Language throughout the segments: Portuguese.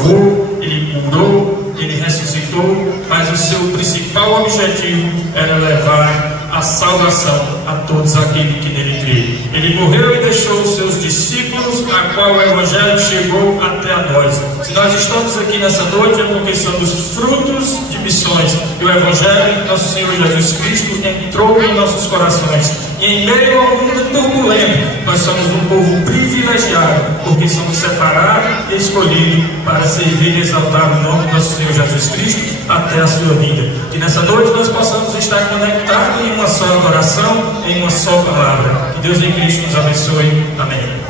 salvou, Ele curou, Ele ressuscitou, mas o seu principal objetivo era levar a salvação a todos aqueles que nele creem. Ele morreu e deixou os seus discípulos, a qual o Evangelho chegou até a nós. Se nós estamos aqui nessa noite é porque somos frutos de missões. E o Evangelho, nosso Senhor Jesus Cristo, entrou em nossos corações. E em meio ao mundo turbulento, nós somos um povo privilegiado, porque somos separados e escolhidos para servir e exaltar o nome do nosso Senhor Jesus Cristo até a sua vinda. Que nessa noite nós possamos estar conectados em uma só adoração, em uma só palavra. Que Deus em Cristo nos abençoe. Amém.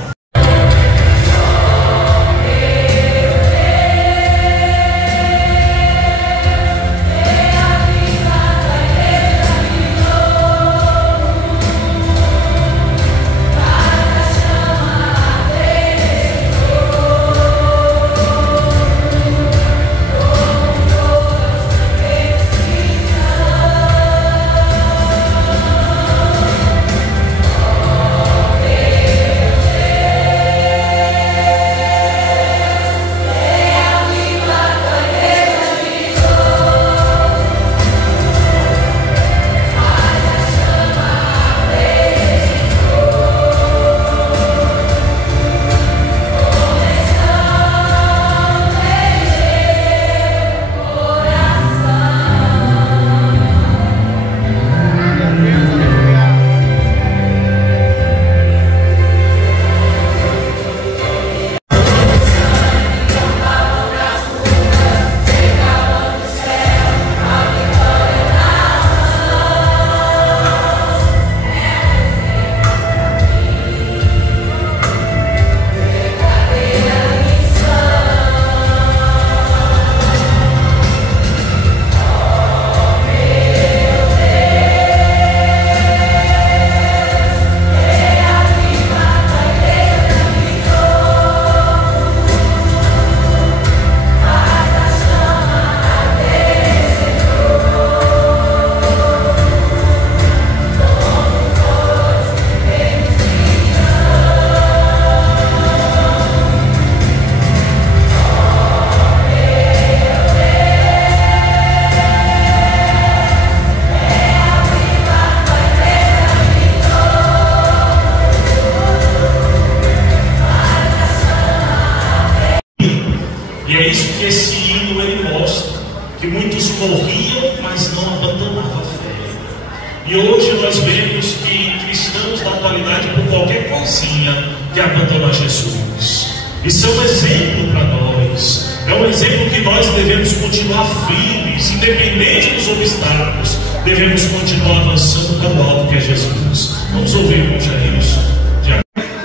E hoje nós vemos que cristãos da atualidade, por qualquer coisinha, que abandonam Jesus. Isso é um exemplo para nós. É um exemplo que nós devemos continuar firmes, independente dos obstáculos. Devemos continuar avançando para o alto que é Jesus. Vamos ouvir com Jairson.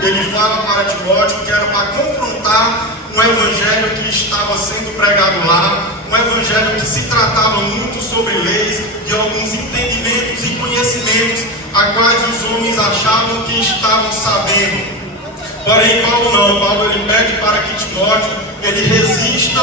Ele fala para Timóteo que era para confrontar um evangelho que estava sendo pregado lá, um evangelho que se tratava muito sobre leis, de alguns entendimentos e conhecimentos a quais os homens achavam que estavam sabendo. Porém, Paulo não. Paulo ele pede para que Timóteo ele resista,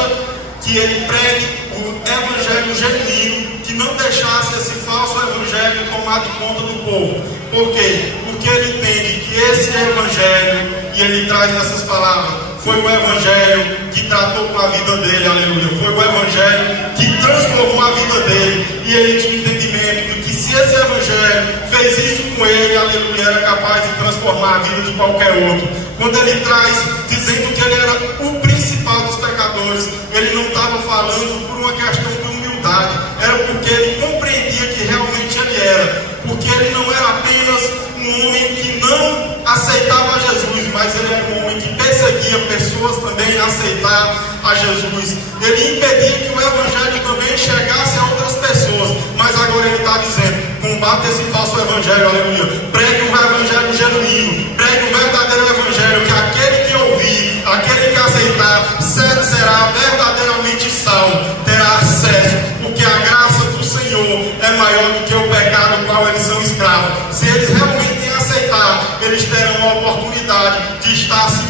que ele pregue o evangelho genuíno, que não deixasse esse falso evangelho tomar de conta do povo. Por quê? Porque ele entende que esse evangelho, e ele traz nessas palavras, foi o evangelho que tratou com a vida dele, aleluia. Foi o evangelho que transformou a vida dele, e ele tinha entendimento de que se esse evangelho fez isso com ele, aleluia, era capaz de transformar a vida de qualquer outro. Quando ele traz, dizendo que ele era o principal dos pecadores, ele não estava falando por uma questão de humildade, era porque ele compreendia que realmente ele era, porque ele não era apenas um homem que não aceitava Jesus, mas ele era um homem que perseguia pessoas também a aceitar a Jesus. Ele impedia que o evangelho também chegasse a outras pessoas, mas agora ele está dizendo: combate esse falso evangelho, aleluia. Pregue um evangelho genuíno, pregue um verdadeiro evangelho, que aquele que ouvir, aquele que aceitar, será verdadeiramente salvo, terá acesso, porque a graça do Senhor é maior do que o pecado ao qual eles são escravos. Se eles realmente aceitar, eles terão a oportunidade de estar assim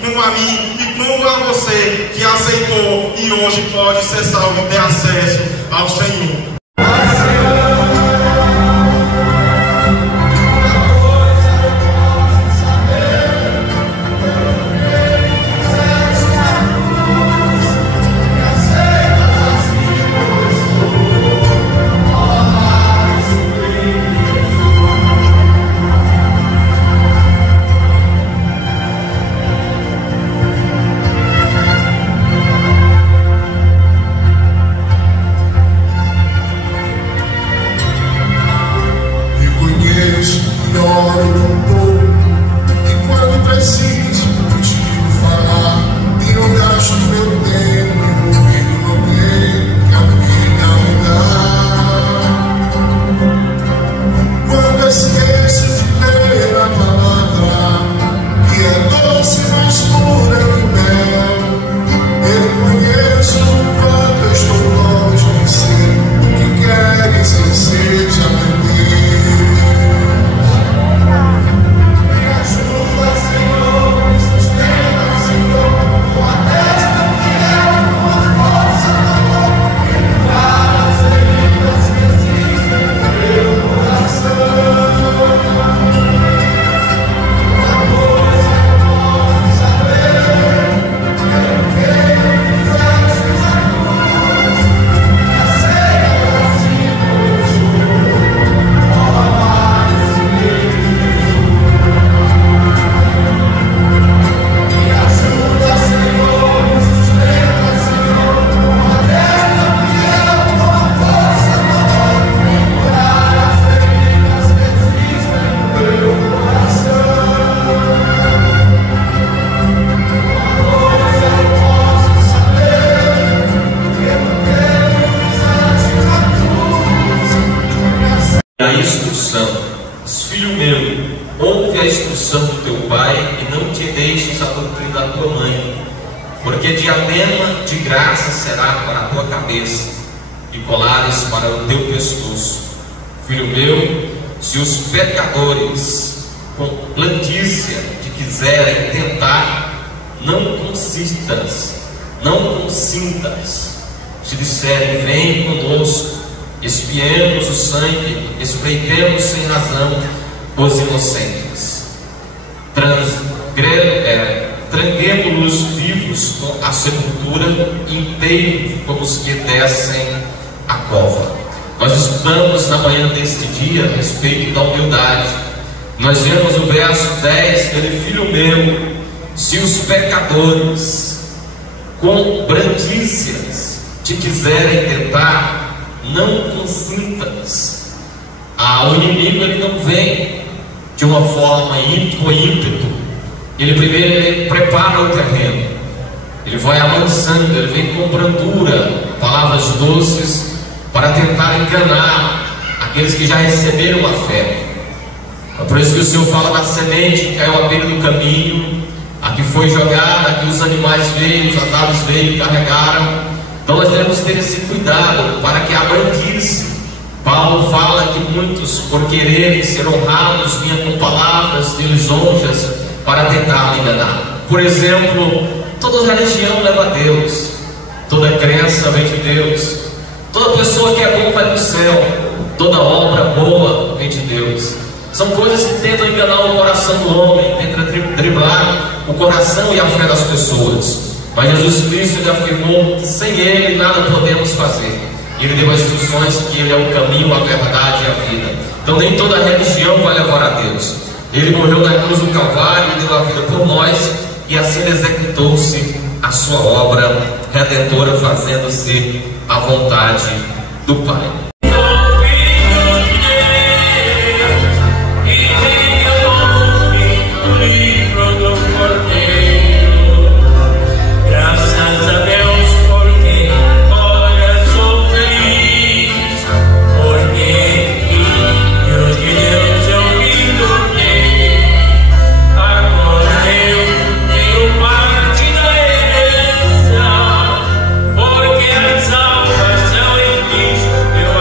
como a mim e como a você, que aceitou e hoje pode ser salvo e ter acesso ao Senhor. instrução do teu pai e não te deixes a doutrina da tua mãe, porque diadema de graça será para a tua cabeça e colares para o teu pescoço. Filho meu, se os pecadores com plantícia te quiserem tentar, não consintas. Se disserem, vem conosco, espiemos o sangue, espreitemos sem razão os inocentes, tranguemos-los vivos com a sepultura, inteiros como os que descem a cova. Nós estudamos na manhã deste dia a respeito da humildade. Nós vemos o verso 10 dele: filho meu, se os pecadores com branquícias te quiserem tentar, não consintas. O inimigo ele não vem de uma forma ímpeto. Ele primeiro prepara o terreno, ele vai amansando, ele vem com brandura, palavras doces, para tentar enganar aqueles que já receberam a fé. É por isso que o Senhor fala da semente que caiu à beira do caminho, a que foi jogada, a que os animais veio, os aves veio e carregaram. Então nós devemos ter esse cuidado para que a branquice. Paulo fala que muitos, por quererem ser honrados, vinham com palavras de lisonjas para tentar enganar. Por exemplo, toda religião leva a Deus, toda crença vem de Deus, toda pessoa que é boa vai para o céu, toda obra boa vem de Deus. São coisas que tentam enganar o coração do homem, tentam driblar o coração e a fé das pessoas. Mas Jesus Cristo ele afirmou que sem Ele nada podemos fazer. Ele deu as instruções que Ele é o caminho, a verdade e a vida. Então nem toda religião vai levar a Deus. Ele morreu na cruz do Calvário e deu a vida por nós, e assim executou-se a sua obra redentora, fazendo-se a vontade do Pai. Porque a salvação em Cristo eu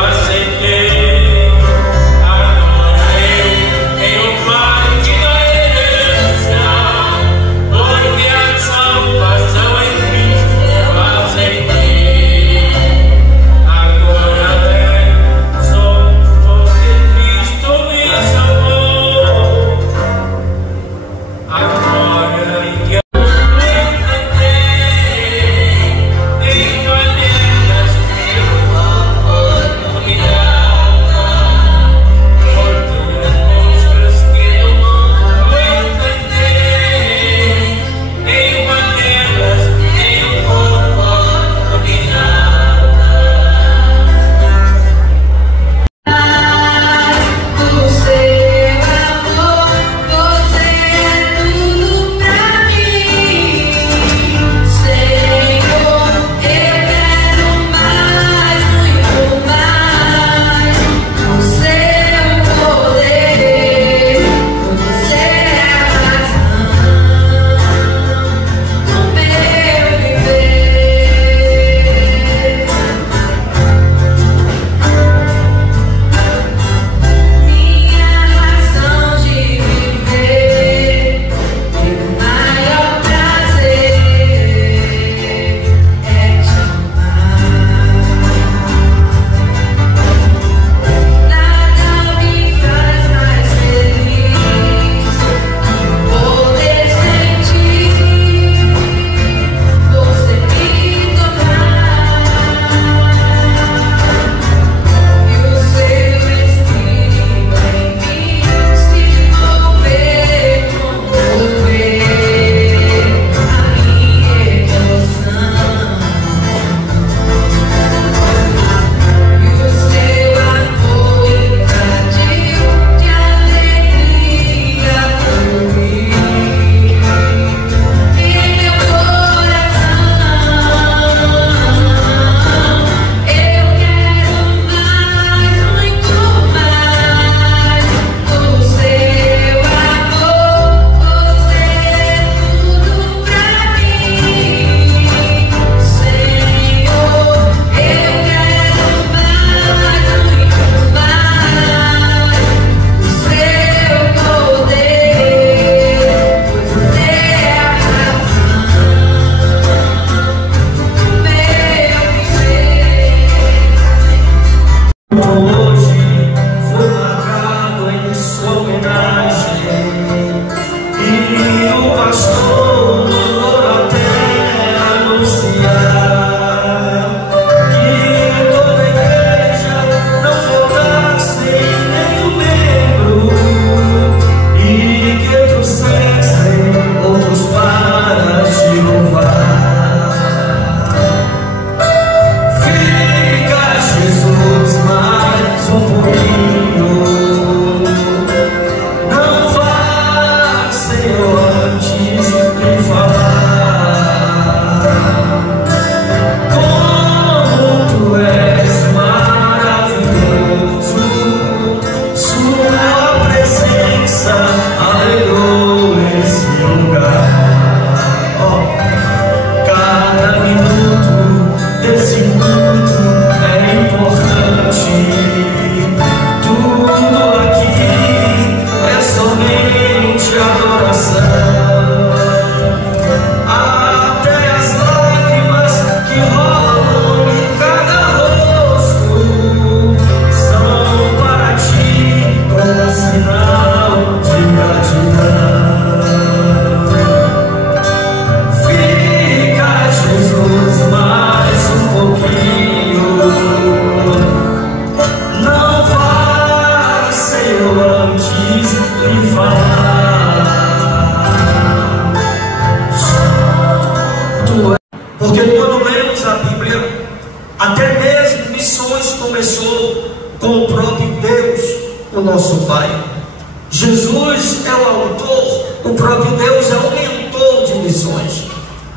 Jesus é o autor, o próprio Deus é o mentor de missões.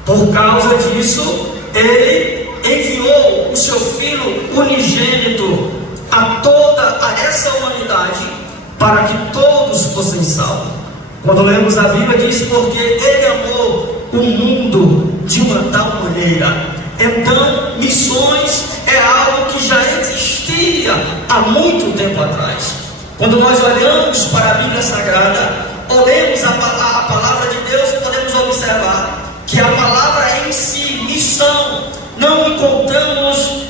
Por causa disso, Ele enviou o seu Filho unigênito a toda essa humanidade, para que todos fossem salvos. Quando lemos a Bíblia, diz: porque Ele amou o mundo de uma tal maneira. Então, missões é algo que já existia há muito tempo atrás. Quando nós olhamos para a Bíblia Sagrada, olhamos a palavra de Deus, podemos observar que a palavra em si, missão, não encontramos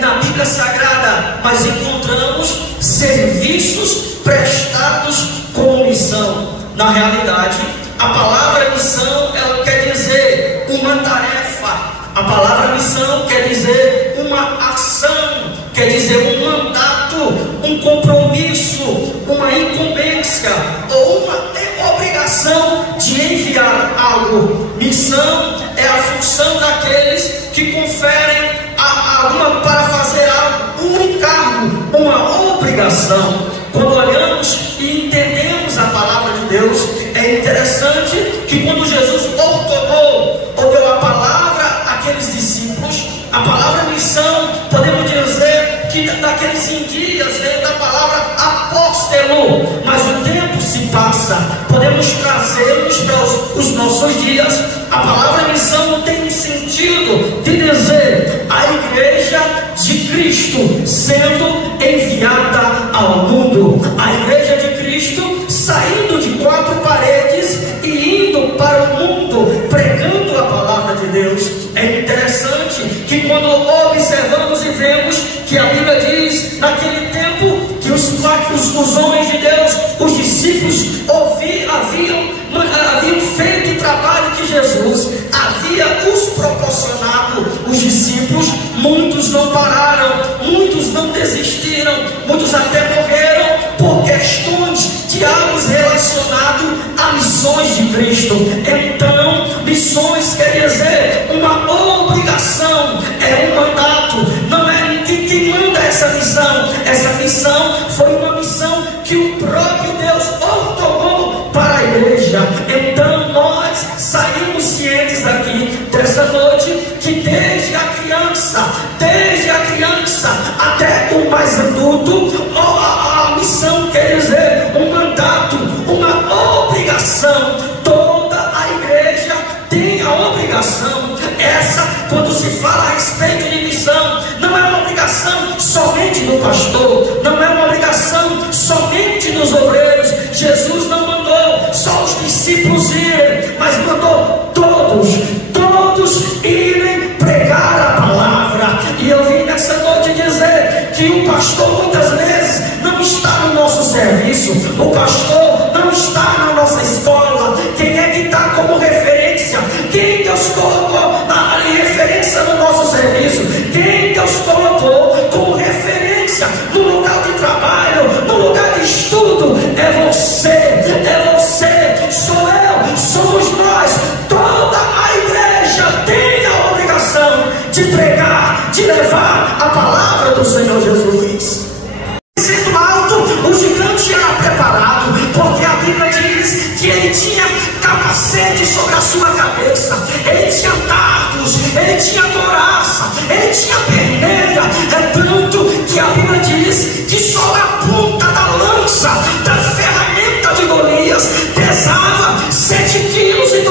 na Bíblia Sagrada, mas encontramos serviços prestados como missão. Na realidade, a palavra missão, ela quer dizer uma tarefa. A palavra missão quer dizer uma ação, quer dizer um mandato, um compromisso, uma incumbência ou uma obrigação de enviar algo. Missão é a função daqueles que conferem para fazer algo, um encargo, uma obrigação. Quando olhamos e entendemos a palavra de Deus, é interessante que quando Jesus ordenou ou deu a palavra àqueles discípulos, a palavra missão, podemos dizer que daqueles dias veio da palavra apóstolo, mas o tempo se passa, podemos trazermos para os nossos dias. A palavra missão tem um sentido de dizer a igreja de Cristo sendo enviada ao mundo, a igreja de Cristo saindo de quatro paredes e indo para o mundo pregando a palavra de Deus. É interessante que quando observamos e vemos que a Bíblia diz naquele tempo que os homens de Deus, os discípulos haviam feito o trabalho que Jesus havia os proporcionado. Os discípulos, muitos não pararam, muitos não desistiram, muitos até morreram por questões de algo relacionado a missões de Cristo. Então, missões quer dizer uma obrigação, é um mandato. Não é quem manda essa missão. Essa missão foi uma missão que o próprio Deus ordenou para a igreja. Então nós saímos cientes daqui dessa noite que desde a criança até o mais adulto, a missão quer dizer um mandato, uma obrigação. Toda a igreja tem a obrigação. Essa, quando se fala a respeito de missão, não é uma obrigação somente do pastor, não é uma obrigação somente dos obreiros. Jesus não mandou só os discípulos irem, mas mandou todos irem pregar a palavra. E eu vim nessa noite dizer que o pastor muitas vezes não está no nosso serviço, o pastor não está na nossa escola. capacete sobre a sua cabeça, ele tinha dardos, ele tinha couraça, ele tinha perneira. É tanto que a Bíblia diz que só a ponta da lança, da ferramenta de Golias, pesava 7,2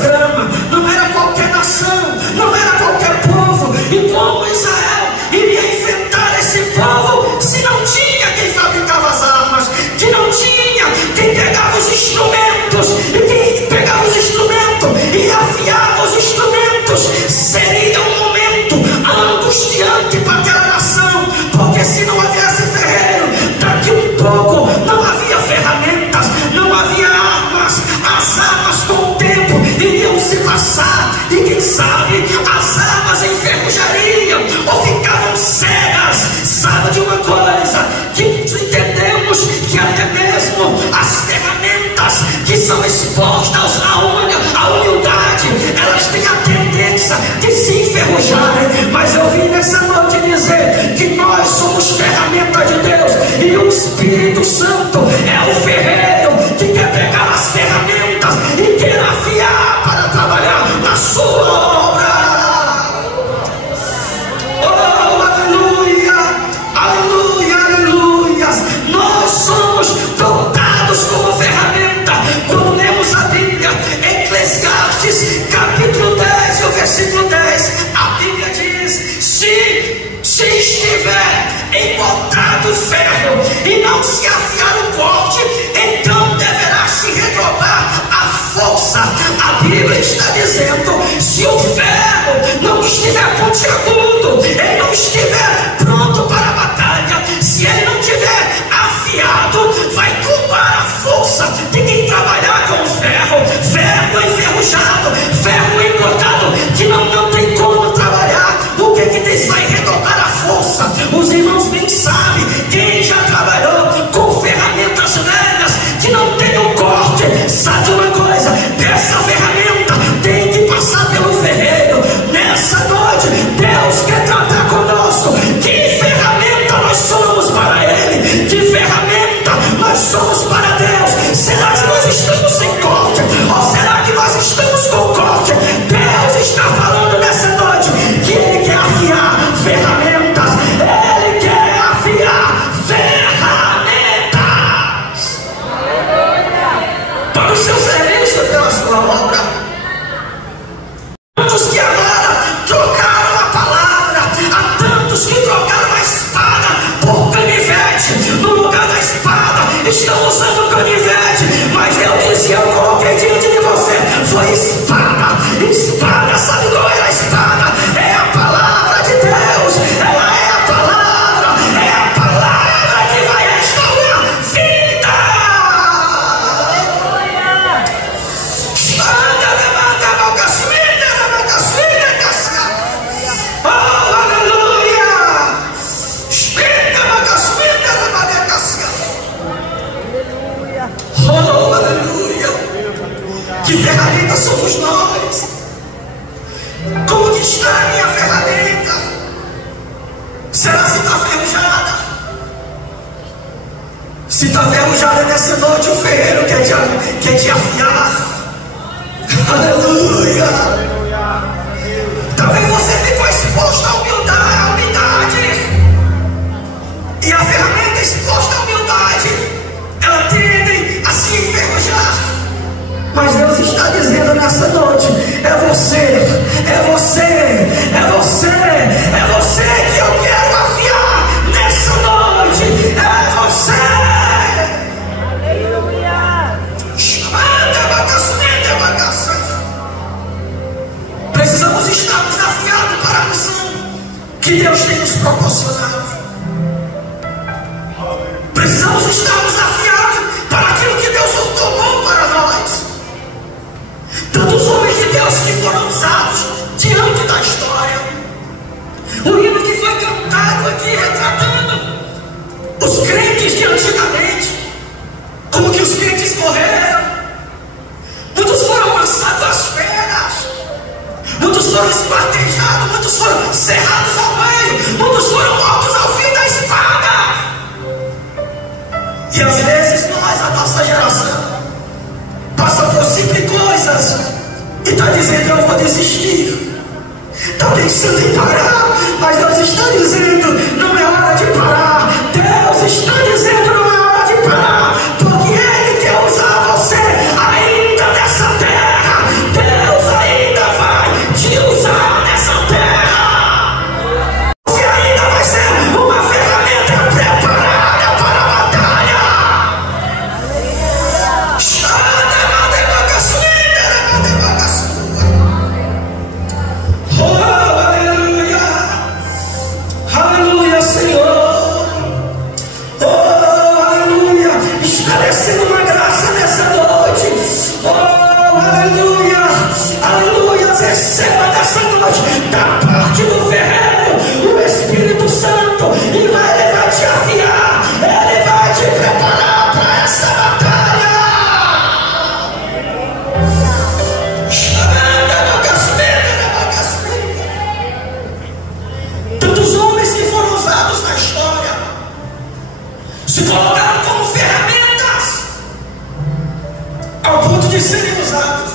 kg. Não era qualquer nação, não era qualquer povo. E como Israel iria enfrentar esse povo se não tinha quem fabricava as armas, que não tinha quem pegava os instrumentos, e quem pegava os instrumentos e afiava os instrumentos? Seria um momento angustiante para aquela nação, porque se não houvesse ferreiro, daqui um pouco não havia ferramentas, não havia armas. As armas com o tempo iriam se passar, e quem sabe as armas enferrujariam ou ficavam cegas. Sabe de uma coisa? Que entendemos que até mesmo as ferramentas que são expostas à humildade, elas têm a tendência de se enferrujarem. Mas eu vim nessa noite dizer que nós somos ferramenta de Deus, e o Espírito Santo é o ferreiro que quer pegar as ferramentas e quer afiar para trabalhar na sua obra. Oh, aleluia, aleluia, aleluia. Nós somos dotados como ferramenta. Quando lemos a Bíblia, Eclesiastes capítulo 10 e o versículo 10, a Bíblia diz: se estiver embotado ferro e não se afiar o corte, então deverá se redobrar a força. A Bíblia está dizendo: se o ferro não estiver pontiagudo, ele não estiver pronto para a batalha, se ele não estiver afiado, vai tomar a força de quem trabalhar com ferro. Ferro enferrujado, ferro embotado, que não tem como trabalhar. O que vai redobrar a força? Os irmãos bem sabem, quem já trabalhou com ferramentas velhas que não tem um corte, sabe uma coisa? Dessa ferramenta tem que passar pelo ferreiro. Nessa noite, Deus quer tratar conosco. Que ferramenta nós somos para Ele? Que ferramenta nós somos para Deus? Será que nós estamos sem corte? Ou será que nós estamos com corte? Deus está falando nessa noite que Ele quer afiar ferramentas. Ele quer afiar ferramentas para o seu serviço, pela sua obra. Tantos que agora trocaram a palavra, há tantos que trocaram a espada por canivete. No lugar da espada estão usando canivete. Mas eu disse, eu coloquei diante de você, foi espada. Espada, sabe qual é a espada? É a palavra de Deus. Ela é a palavra que vai restaurar vida. Oh, aleluia! Oh, aleluia! Que ferramenta somos nós? Como que está a minha ferramenta? Será se está ferrujada? Se está ferrujada nessa noite, o ferreiro quer te afiar. Aleluia! Talvez você ficou exposto à humildade. E a ferramenta exposta à humildade, ela tende a se enferrujar. Mas Deus está dizendo nessa noite: é você, é você, é você, é você que eu quero afiar nessa noite. É você. Precisamos estar desafiados para a missão que Deus tem nos proporcionado. Precisamos estar desafiados para aquilo que Deus tomou para nós. Tantos homens de Deus que foram usados diante da história. O hino que foi cantado aqui retratando os crentes de antigamente, como que os crentes morreram. Muitos foram lançados às feras, muitos foram esquartejados, muitos foram cerrados ao meio, muitos foram mortos ao fio da espada. E às vezes nós, a nossa geração, passa por simples coisas coisas e está dizendo: eu vou desistir. Está pensando em parar, mas Deus está dizendo: não é hora de parar. Deus está dizendo: não é hora de parar, porque Ele quer usar você ainda nessa terra. Deus ainda vai te usar nessa terra. Você ainda vai ser uma ferramenta preparada para a batalha. Aleluia, Senhor. Oh, aleluia. Está descendo uma graça nessa noite. Oh, aleluia. Aleluia. Receba nessa noite da parte do ferreiro o Espírito Santo. Ele vai te afiar. Ele vai te preparar para essa batalha. Tantos homens que foram usados na história se colocaram como ferramentas ao ponto de serem usados.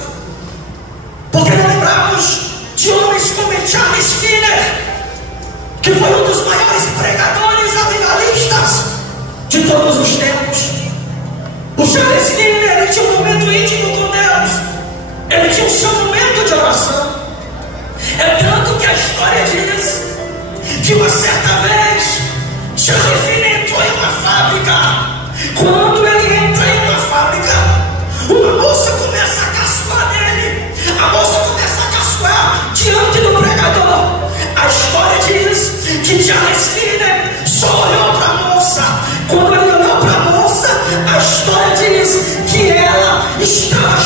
Porque não lembramos de homens como Charles Finney, que foi um dos maiores pregadores avivalistas de todos os tempos. O Charles Finney, ele tinha um momento íntimo com Deus. Ele tinha o seu momento de oração. É tanto que a história diz que uma certa vez Charles Finney entrou em uma fábrica. Quando ele entra em uma fábrica, uma moça começa a caçoar nele. A moça começa a caçoar diante do pregador. A história diz que Charles Finney só olhou para a moça. Quando ele olhou para a moça, a história diz que ela estava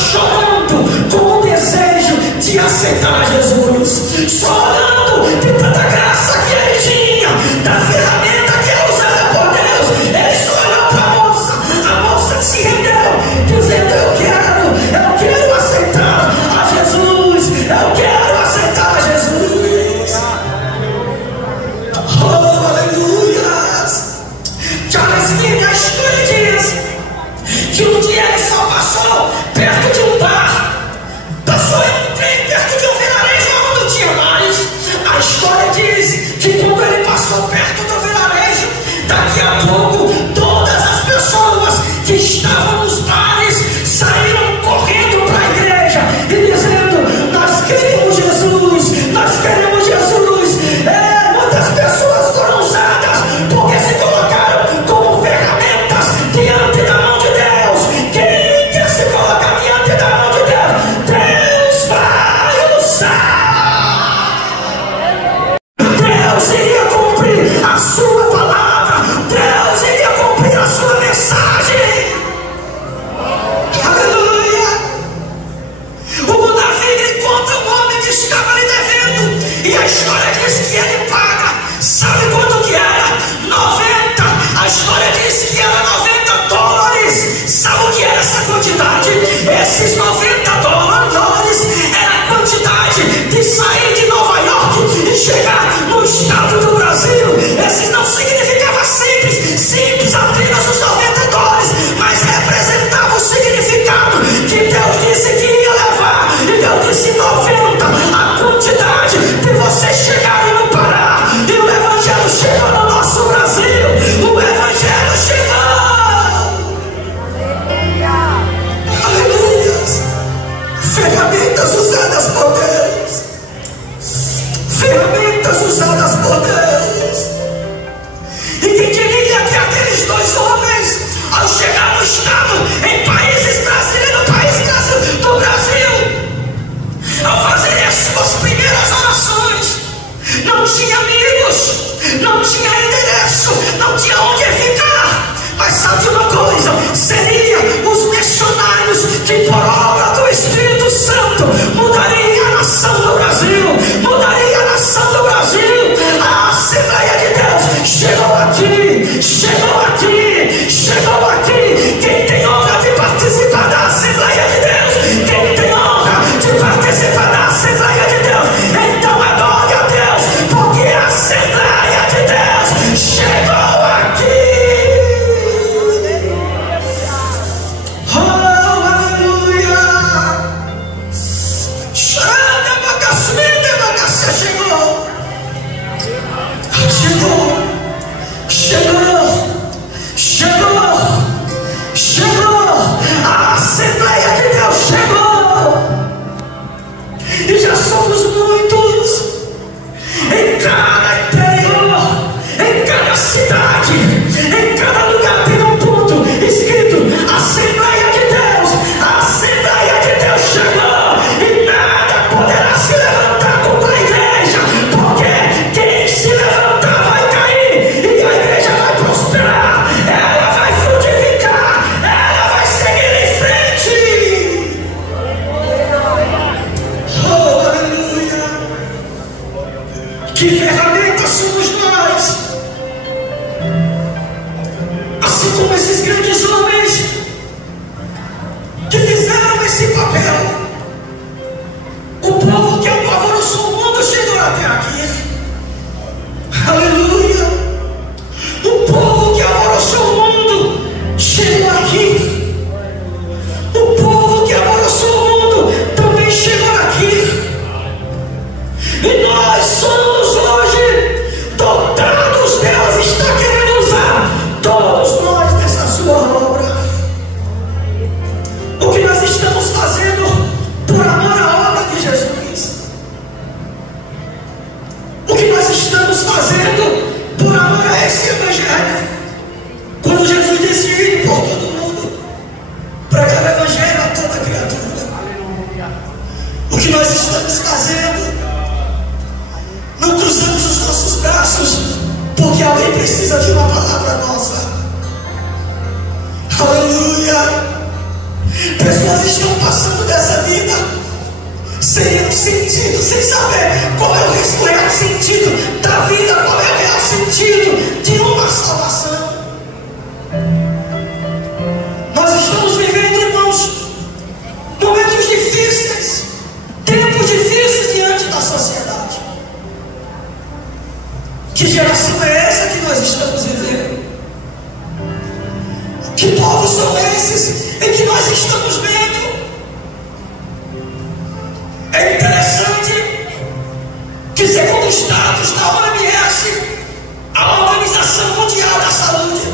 Que ferramenta somos nós? Assim como esses grandes homens que fizeram esse papel. O povo que alvoroçou o mundo chegou até aqui. Aleluia! O povo que alvoroçou o mundo chegou aqui. O povo que alvoroçou o mundo também chegou aqui. E nós somos hoje dotados. Deus está querendo usar todos nós dessa sua obra. O que nós estamos fazendo por amor à obra de Jesus? O que nós estamos fazendo por amor a esse evangelho? Quando Jesus disse: ir por todo mundo, pregar o evangelho a toda criatura. O que nós estamos fazendo? Não cruzamos os nossos braços porque alguém precisa de uma palavra nossa. Aleluia! Pessoas estão passando dessa vida sem sentido, sem saber qual é o real sentido da vida, qual é o real sentido de uma salvação. Nós estamos vivendo, irmãos, momentos difíceis, tempos difíceis diante da sociedade. Que geração é essa que nós estamos vivendo? Que povos são esses em que nós estamos vendo? É interessante que, segundo os dados da OMS, a Organização Mundial da Saúde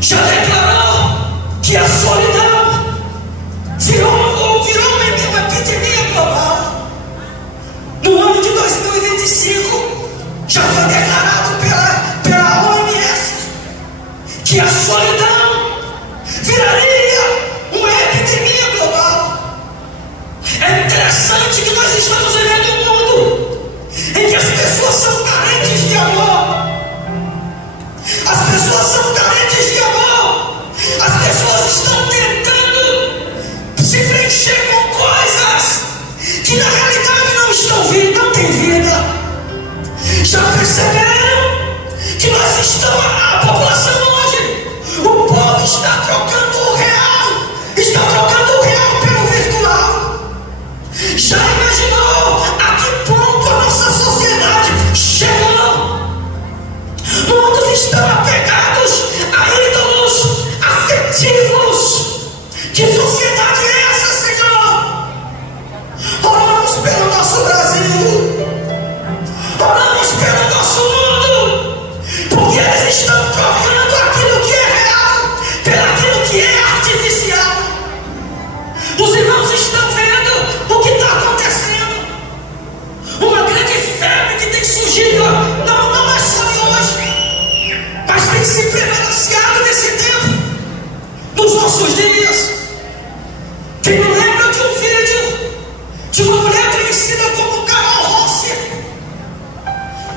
já declarou que a solidão virou uma epidemia global. No ano de 2025, já foi declarado pela OMS que a solidão viraria uma epidemia global. É interessante que nós estamos vivendo um mundo em que as pessoas são carentes de amor. As pessoas são carentes de amor. As pessoas estão tentando se preencher com coisas que na realidade não estão vindo, não tem vida. Já perceberam que nós estamos, a população hoje, o povo está trocando o real pelo virtual. Já imaginou a que ponto a nossa sociedade chegou? Muitos estão apegados a ídolos afetivos. Que sociedade é essa, Senhor? Oramos pelo nosso Brasil, oramos pelo nosso mundo, porque eles estão trocando aquilo que é real pelo aquilo que é artificial. Os irmãos estão vendo o que está acontecendo. Uma grande febre que tem surgido, não é só de hoje, mas tem se prevalecado nesse tempo, nos nossos dias. Quem não lembra de um vídeo de uma mulher conhecida como Carol Rossi,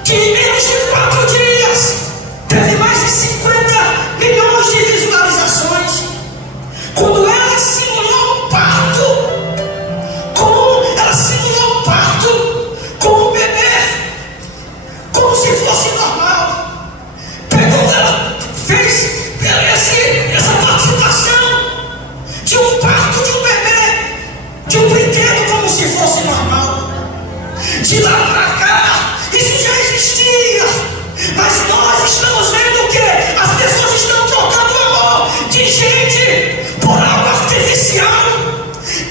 que em menos de 4 dias teve mais de 50 milhões de visualizações, quando ela simulou um parto, com um bebê, como se fosse normal. Ela fez essa participação de um parto de um bebê, de um brinquedo, como se fosse normal. De lá para cá, isso já existia, mas nós estamos vendo o que? As pessoas estão trocando amor de gente por algo artificial.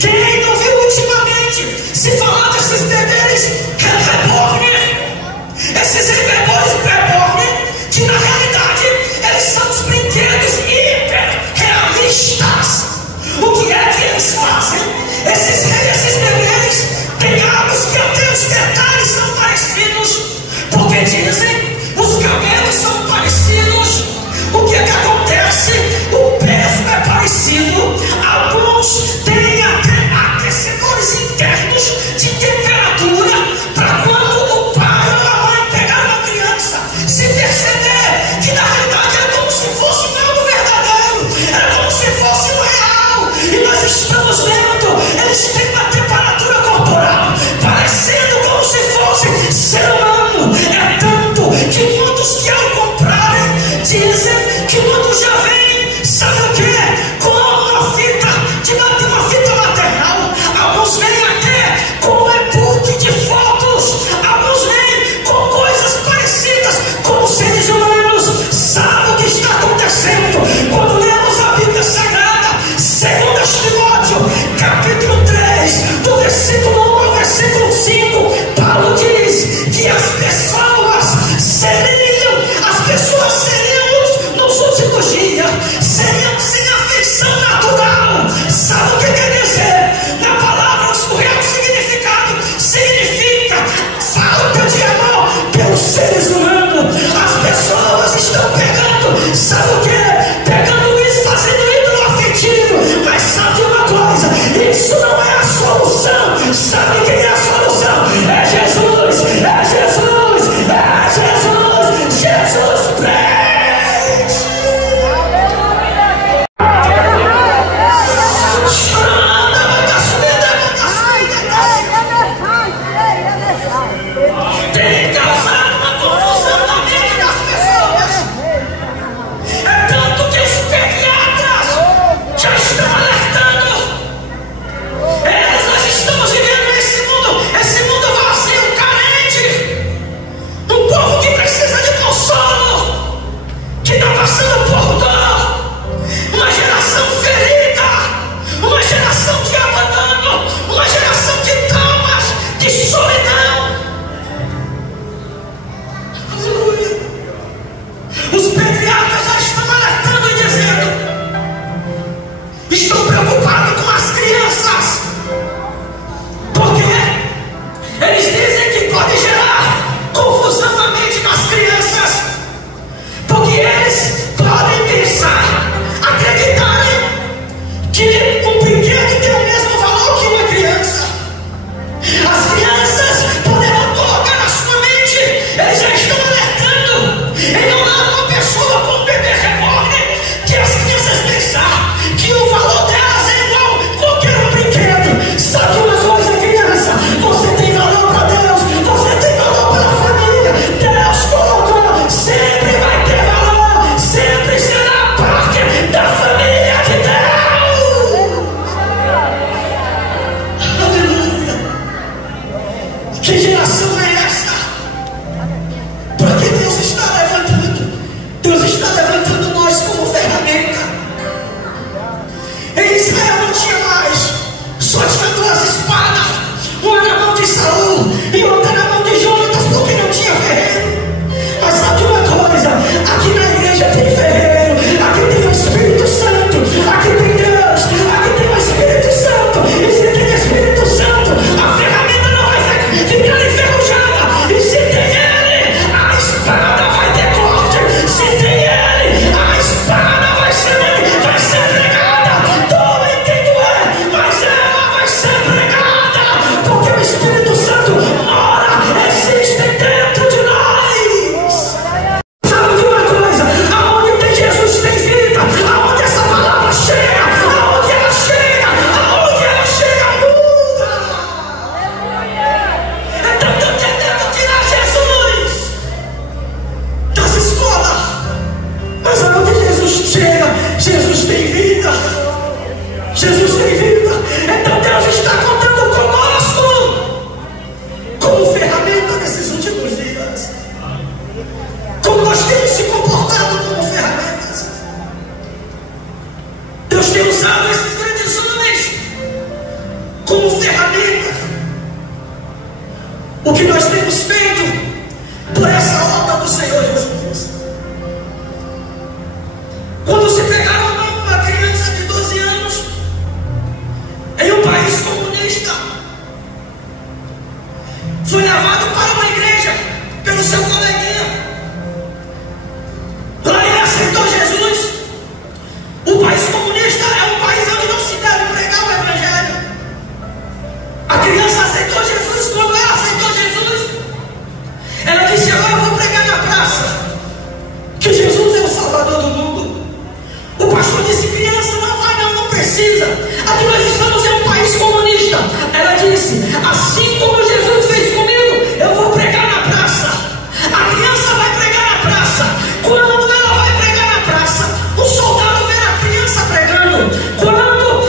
Quem não viu ultimamente se falar desses bebês reborn, esses bebês reborn, que na realidade eles são os brinquedos hiper realistas. O que é que eles fazem? Esses bebês têm abas que até os detalhes são parecidos, porque dizem os cabelos são parecidos. O que é que acontece? O peso é parecido. Alguns têm até aquecedores internos de temperatura para quando o pai ou a mãe pegar uma criança se perceber que na realidade é como se fosse algo verdadeiro, é como se fosse o real. E nós estamos vendo, eles têm versículo 1 ao versículo 5, Paulo diz que as pessoas seriam nos últimos dias, seriam sem afeição natural. Sabe o que quer dizer? Na palavra, o real significado significa falta de amor pelos seres humanos. As pessoas estão pegando, sabe o que? Pegando isso, fazendo ídolo afetivo. Mas sabe uma coisa? Isso não é a solução. Sabe quem é a solução? É Jesus, é Jesus, é Jesus. Jesus preste. Tem causado uma confusão na mente das pessoas. É tanto que os pediatras já estão alertando. Nós estamos vivendo esse mundo vazio, carente. Um povo que precisa de consolo, que está passando por dor. Uma geração ferida, uma geração de abandono, uma geração de traumas, de solidão. Aleluia. Os pediatras já estão alertando e dizendo: estou preocupado com as crianças. Por quê? Eles dizem que pode gerar confusão na mente das crianças, porque eles podem pensar, acreditarem que um brinquedo tem o mesmo valor que uma criança. As crianças poderão colocar na sua mente. Eles já estão alertando. Em não dar uma pessoa com um bebê reborn, que as crianças pensar que o valor delas é igual a qualquer um brinquedo. Sabe uma coisa, criança? Você tem valor para Deus, você tem valor para a família. Deus colocou, sempre vai ter valor, sempre será parte da família de Deus. Aleluia. Que geração é essa? Porque Deus está levantando. Deus está levantando nós como ferramenta. Em Israel não tinha mais, só tinha duas espadas, uma na mão de Saul e outra na mão de Jonatas, porque não tinha ferreiro. Mas sabe uma coisa? Aqui na igreja tem ferreiro, aqui tem o Espírito Santo, aqui tem Deus, aqui tem o Espírito Santo. E se tem Espírito Santo, a ferramenta não vai ficar enferrujada. E se tem Ele, a espada vai ter corte. Se tem Ele, a espada vai ser pregada. Doe quem doer, mas ela vai ser pregada, porque o Espírito Santo mora, existe dentro de nós. Sabe de uma coisa? Aonde tem Jesus tem vida. Aonde essa palavra chega, aonde ela chega, muda. Então estão tentando tirar Jesus das escolas, mas aonde Jesus chega, Jesus tem vida. Jesus tem vida. Então Deus está contando conosco como ferramenta nesses últimos dias. Como nós temos se comportado como ferramentas. Deus tem usado esses grandes homens como ferramentas. O que nós temos feito por essa obra do Senhor Jesus? Quando se pegaram a mão uma criança de 12 anos em um país comunista, foi levado para uma igreja pelo seu coleguinha. Lá ele aceitou Jesus. O país comunista é um país onde não se deve pregar o Evangelho. A criança aceitou Jesus. Quando ela aceitou Jesus, ela disse: agora eu vou pregar na praça que Jesus é o Salvador do mundo. O pastor disse: criança, não vai não precisa. Aqui nós estamos em um país comunista. Ela disse: assim como Jesus fez comigo, eu vou pregar na praça. A criança vai pregar na praça. Quando ela vai pregar na praça, o soldado vê a criança pregando. Quando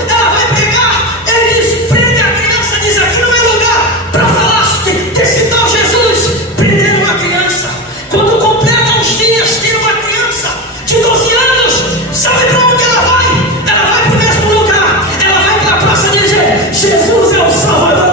ela vai pregar, ele diz: prende a criança. Diz: aqui não é lugar para falar desse tal Jesus. Prenderam a criança. Quando completa uns dias, tem uma criança de 12 anos. Sabe para onde ela vai? Ela vai para o mesmo lugar. Ela vai para a praça dizer: Jesus é o Salvador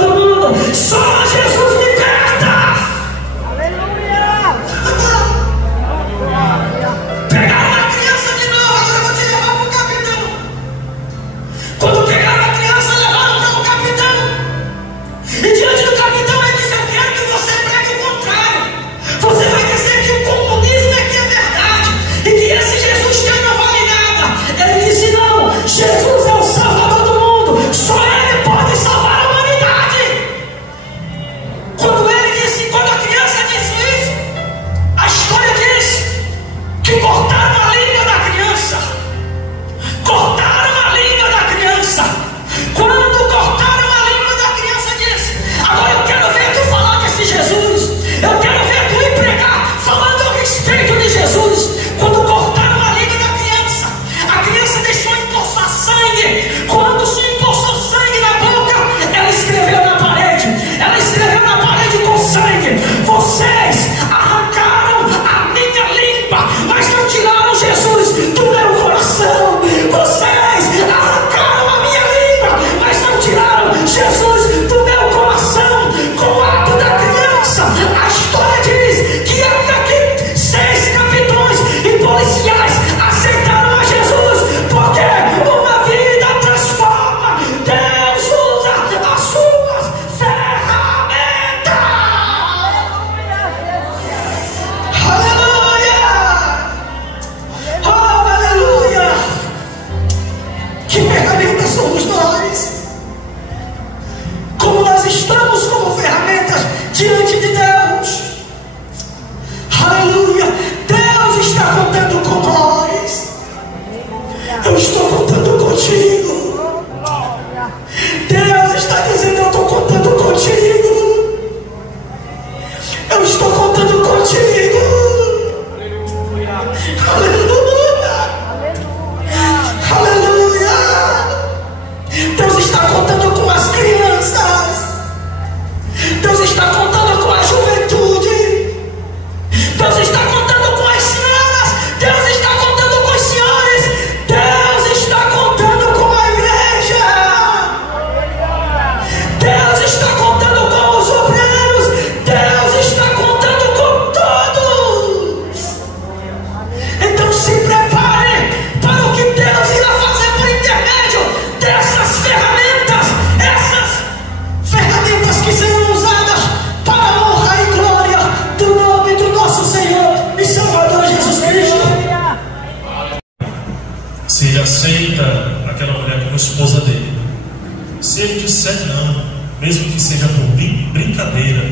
Se ele disser não, mesmo que seja por brincadeira,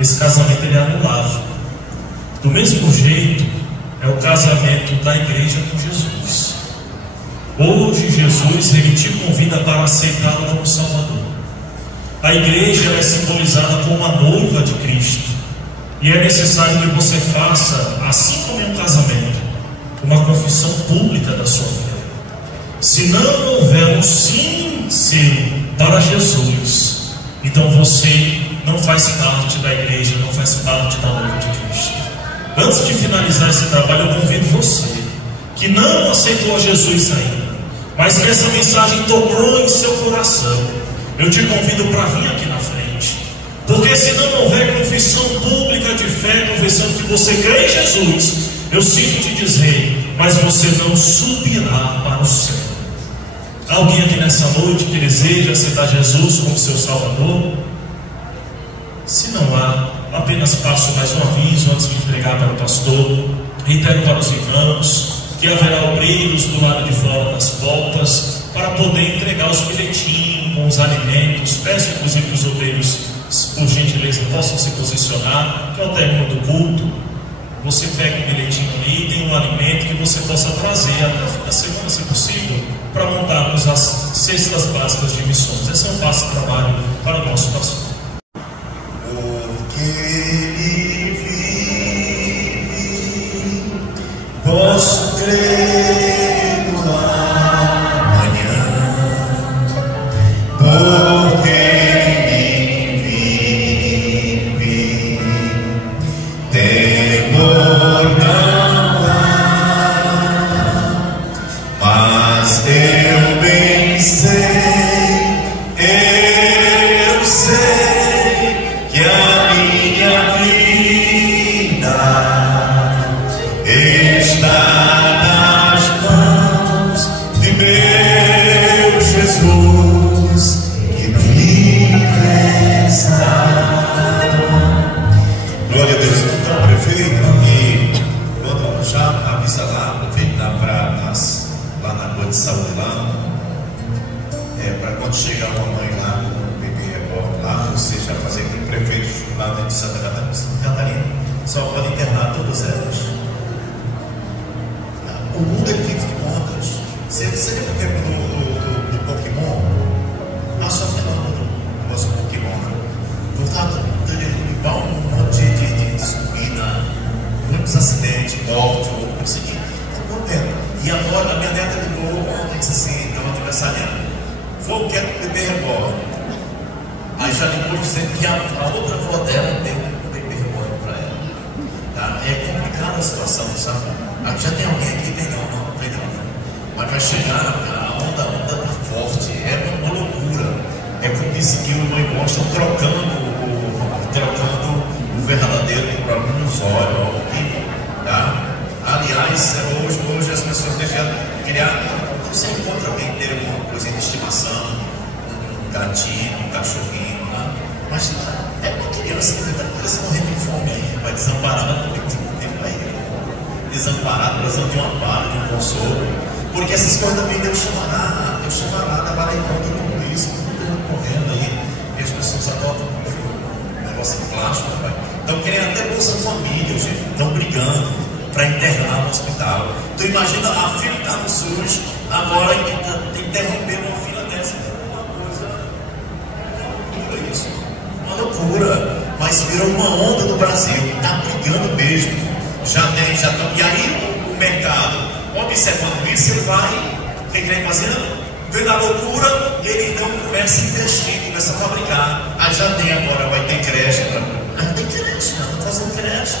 esse casamento ele é anulável. Do mesmo jeito, é o casamento da igreja com Jesus. Hoje Jesus ele te convida para aceitá-lo como Salvador. A igreja é simbolizada como a noiva de Cristo, e é necessário que você faça, assim como em um casamento, uma confissão pública da sua fé. Se não houver um sim seu para Jesus, então você não faz parte da igreja, não faz parte da noiva de Cristo. Antes de finalizar esse trabalho, eu convido você que não aceitou a Jesus ainda, mas que essa mensagem tocou em seu coração, eu te convido para vir aqui na frente, porque se não houver confissão pública de fé, confessando que você crê em Jesus, eu sinto te dizer, mas você não subirá para o céu. Alguém aqui nessa noite que deseja aceitar Jesus como seu Salvador? Se não há, apenas passo mais um aviso antes de entregar para o pastor. Reitero para os irmãos que haverá obreiros do lado de fora das portas para poder entregar os bilhetinhos com os alimentos. Peço inclusive que os obreiros, por gentileza, possam se posicionar, que ao término do culto você pega um bilhetinho ali, tem um alimento que você possa trazer até o fim da semana, se possível, para montarmos as cestas básicas de missões. Esse é um passo de trabalho para o nosso pastor. Porque ele vive, posso crer no amanhã. Porque ele vive, temor não há. Mas eu bem sei, eu sei que a minha vida está nas mãos de meu Jesus, que vive está. Glória a Deus. Então, prefeito, e quando já avisa lá, prefeito, dá para lá na rua de saúde lá, para quando chegar uma mãe lá com o bebê reborn lá, você já fazer com o prefeito lá dentro de Santa Catarina, só pode internar todas elas. O mundo ele vive de modas. Você lembra que é do Pokémon? A sua fenômeno do negócio Pokémon, voltado igual um monte de subida, muitos acidentes, morte, ou não sei o que. E agora a minha neta ligou ontem, disse assim, estava aniversariando, quero um bebê reborn. Aí já ligou dizendo que a outra avó dela deu um bebê reborn para ela. Tá? É complicada a situação, sabe? Já tem alguém aqui, tem não tem não. Mas vai chegar, a onda tá forte, é uma loucura. É como disse que o irmão irmão estão trocando o verdadeiro por alguns olhos, tá? Aliás, hoje as pessoas deixam criar. Você encontra alguém que tem alguma coisa de estimação, um gatinho, um cachorrinho, né? Mas é uma criança que está começando a morrer de fome aí, vai desamparada, desamparada, precisando de um amparo, de um consolo, porque essas coisas também Deus chamará, para em conta de tudo isso, tudo correndo aí, e as pessoas adotam um negócio de plástico, vai. Estão querendo até Bolsa Família, gente, estão brigando para internar no hospital. Então imagina a fila que está no SUS, agora interromper uma fila dessa, uma coisa, uma loucura isso, uma loucura, mas virou uma onda no Brasil, está brigando mesmo, já estão, e aí o mercado, observando isso, ele vai, o que ele vem fazendo? Vendo a loucura, ele então começa a investir, começa a fabricar, aí já tem agora, vai ter creche, não tem creche, não, fazendo creche.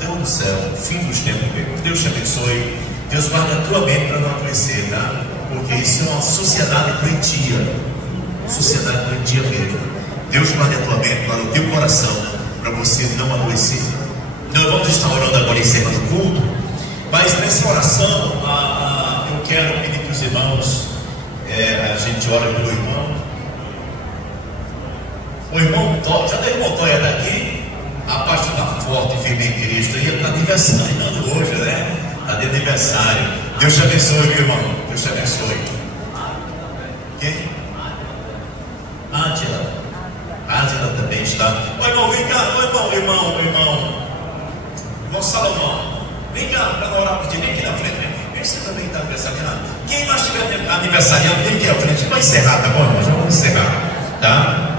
Deus do céu, fim dos tempos mesmo. Deus te abençoe. Deus guarde a tua mente para não adoecer, tá? Porque isso é uma sociedade doentia. Sociedade doentia mesmo. Deus guarde a tua mente, guarde o teu coração para você não adoecer. Nós vamos estar orando agora em cima do culto, mas nessa oração eu quero pedir para os irmãos, a gente ora pelo irmão. O irmão Tó, já tem o irmão Tó daqui? A parte da forte e firme em Cristo, ele está aniversariando hoje, né? Está de aniversário. Deus te abençoe, meu irmão. Deus te abençoe. Quem? Ádila. Ádila também está. Ô irmão, vem cá. Ô irmão Salomão. Vem cá para orar por ti. Vem aqui na frente. Vem, você também está aniversariando. Quem mais estiver aniversariando, vem aqui à frente. Vai encerrar, tá bom, irmão? Já vamos encerrar, tá?